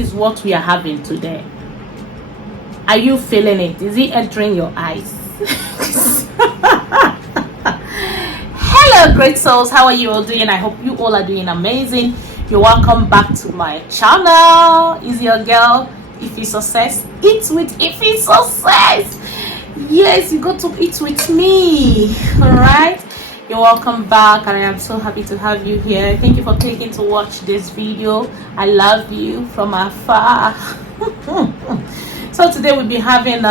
is what we are having today. Are you feeling it? Is it entering your eyes? Hello great souls, how are you all doing? I hope you all are doing amazing. You're welcome back to my channel. Is your girl Ify Success? Eat with Ify Success. Yes, you got to eat with me. All right, you're welcome back, and I am so happy to have you here. Thank you for clicking to watch this video. I love you from afar. So today we'll be having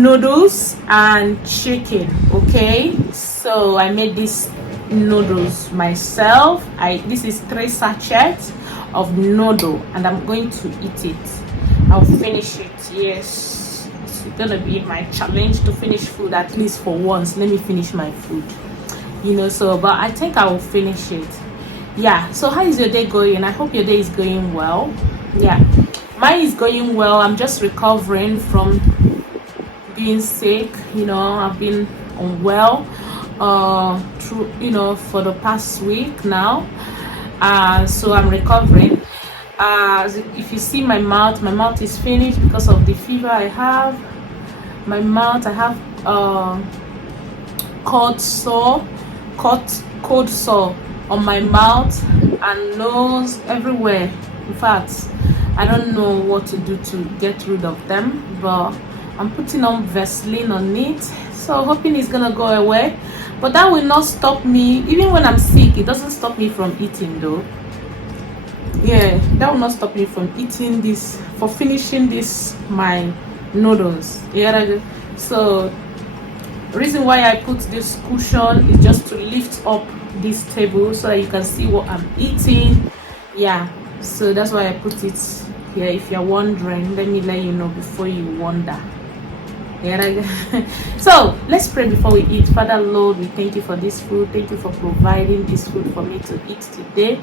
noodles and chicken. Okay, so I made this noodles myself. This is 3 sachets of noodle, and I'm going to eat it. I'll finish it. Yes, it's gonna be my challenge to finish food at least for once. Let me finish my food, so but I think I will finish it. Yeah, so how is your day going? I hope your day is going well. Yeah, mine is going well. I'm just recovering from being sick. I've been unwell for the past week now, so I'm recovering. If you see my mouth is finished because of the fever I have. I have cold sore on my mouth and nose, everywhere. In fact, I don't know what to do to get rid of them, but I'm putting on Vaseline on it, so hoping it's gonna go away. But that will not stop me. Even when I'm sick, it doesn't stop me from eating though. Yeah, that will not stop me from eating this, for finishing this my noodles. Yeah, so reason why I put this cushion is just to lift up this table so that you can see what I'm eating. Yeah, so that's why I put it here. If you're wondering, let me let you know before you wonder. Yeah. So let's pray before we eat. Father Lord, we thank you for this food. Thank you for providing this food for me to eat today.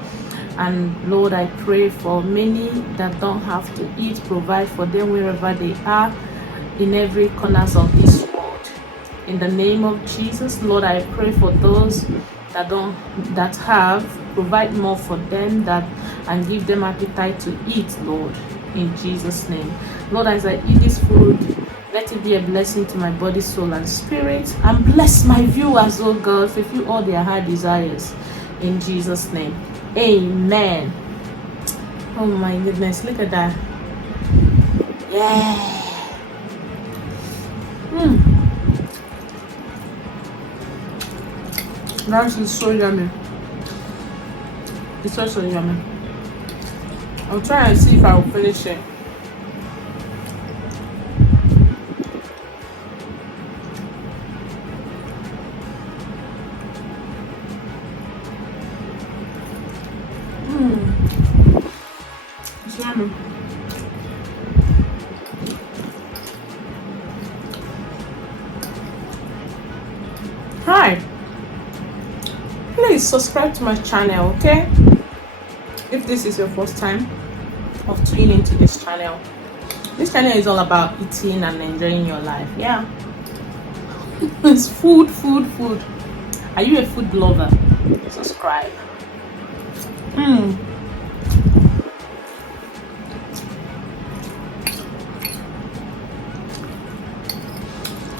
And Lord, I pray for many that don't have to eat. Provide for them wherever they are, in every corners of this world. In the name of Jesus, Lord, I pray for those that have, provide more for them, and give them appetite to eat, Lord, in Jesus' name. Lord, as I eat this food, let it be a blessing to my body, soul, and spirit, and bless my viewers, oh God, fulfill all their heart desires, in Jesus' name. Amen. Oh my goodness, look at that. Yeah. Rice is so yummy. It's so yummy. I'll try and see if I'll finish it. It's yummy. Hi. Please subscribe to my channel, okay? If this is your first time of tuning into this channel is all about eating and enjoying your life. Yeah. It's food. Are you a food lover? Subscribe.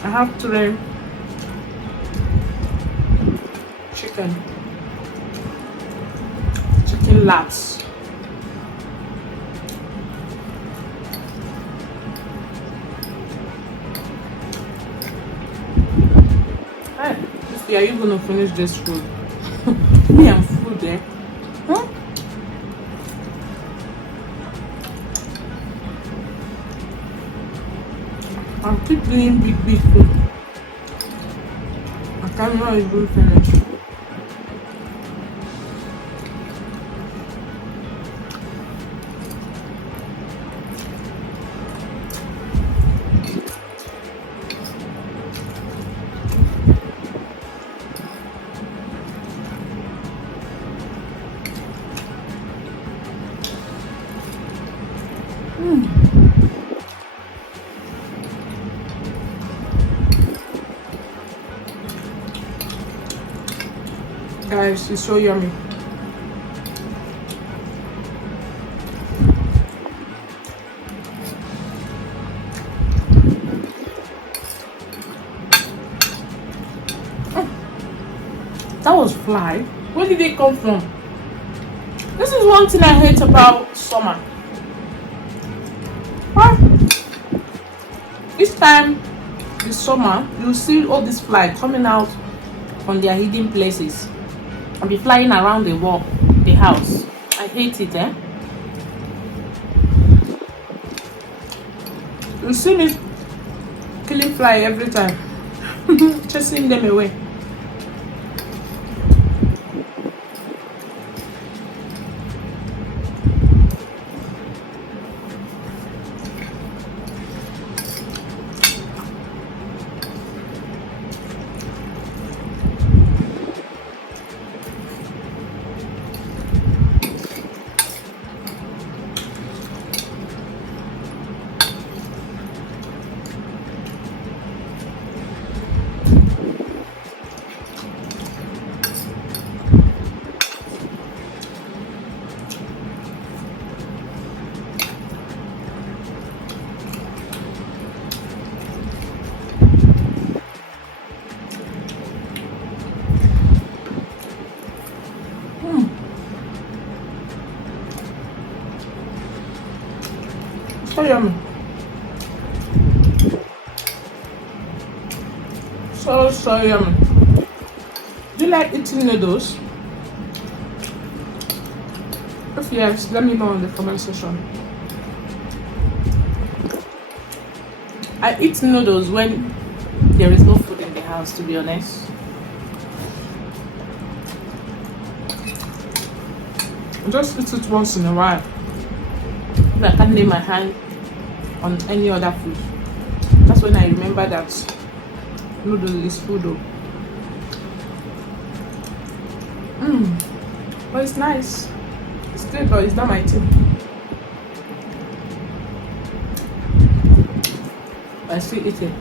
I have 3 chicken laps. Hey, are you gonna finish this food? Me and food there. Huh? I'll keep doing big food. I can't even finish. Guys, it's so yummy. was fly. Where did they come from? This is one thing I hate about summer. Huh? Each time it's summer, you see all these fly coming out from their hidden places and be flying around the wall, the house. I hate it, eh? You see me killing fly every time, chasing them away. So yummy. So yummy. Do you like eating noodles? If yes, let me know in the comment section. I eat noodles when there is no food in the house, to be honest. I just eat it once in a while. If I can't lay my hand on any other food, that's when I remember that noodle is food though. But it's nice. It's good, but it's not my thing. I still eat it.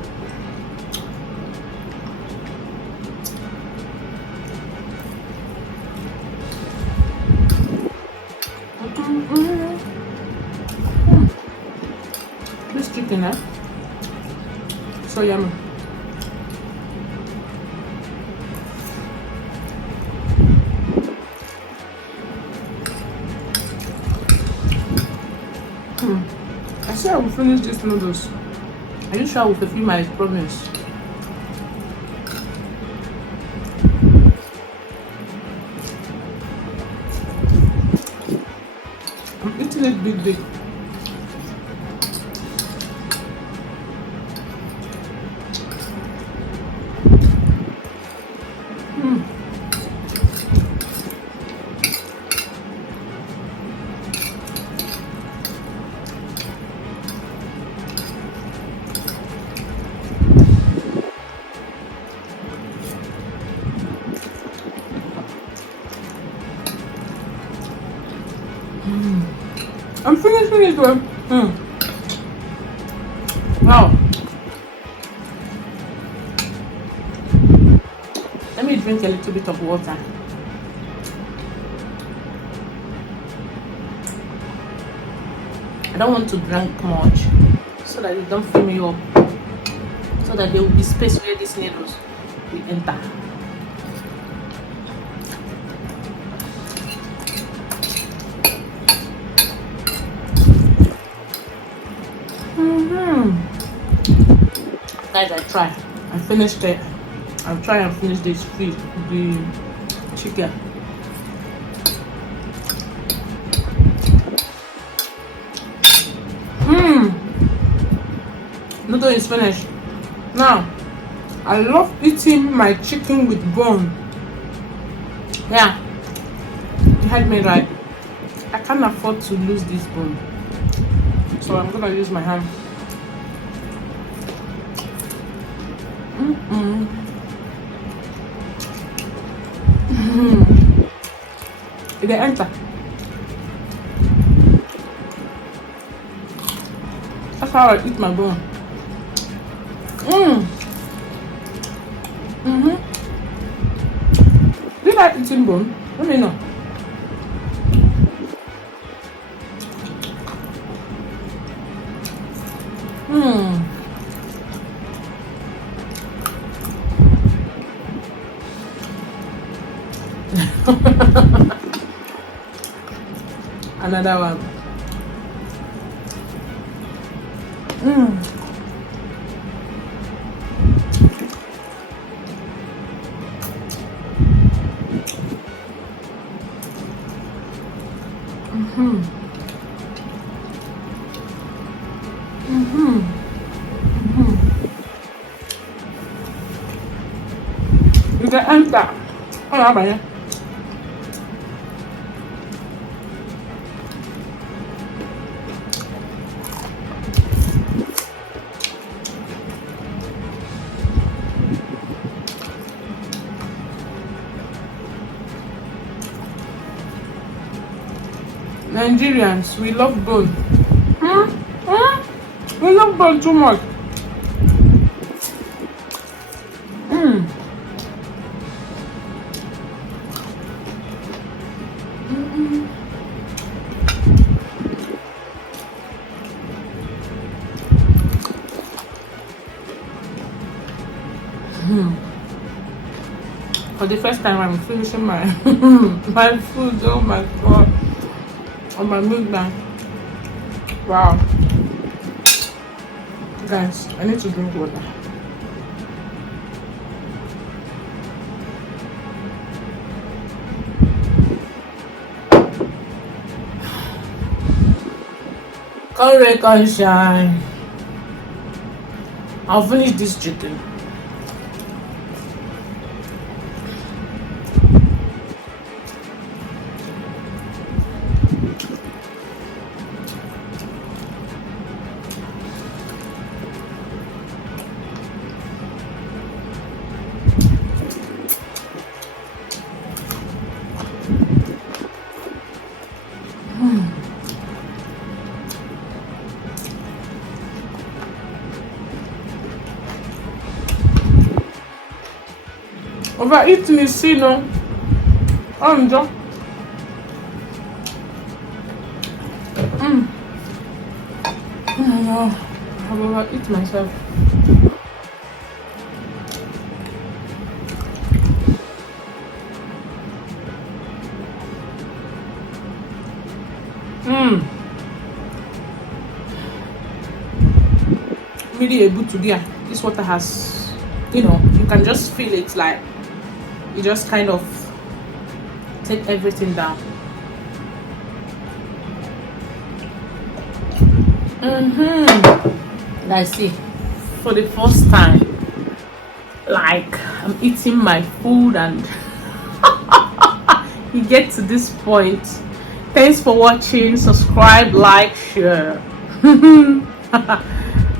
This chicken, eh? So yummy. I said I will finish these noodles. Are you sure I will fulfill my promise? I'm eating it big. I'm finishing it well. Wow. Let me drink a little bit of water. I don't want to drink much so that it don't fill me up. So that there will be space where these noodles will enter. Guys, I finished it. I'll try and finish this feed, the chicken. Noodle is finished. Now, I love eating my chicken with bone. Yeah, you had me right. I can't afford to lose this bone, so I'm gonna use my hand. It didn't enter. That's how I eat my bone. Do you like eating bone? Let me know. Another one. Mm. Mm-hmm. Mm-hmm. Mm-hmm. You can enter. Oh, yeah, man. Nigerians, we love bone. Hmm? Hmm? We love bone too much. Mm. Mm-mm. Hmm. For the first time, I'm finishing my my food. Oh my god! On my mukbang. Wow, guys, I need to drink water. Come rain, come shine. I'll finish this chicken. Overeating is sin, no? I'm just. Oh, I have overeaten myself. Really able to be. This water has, you can just feel it, like you just kind of take everything down. And I see, for the first time, like I'm eating my food and you get to this point. Thanks for watching. Subscribe, like, share.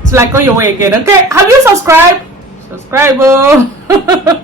It's like on your way again. Okay, have you subscribed? Subscribe. Oh.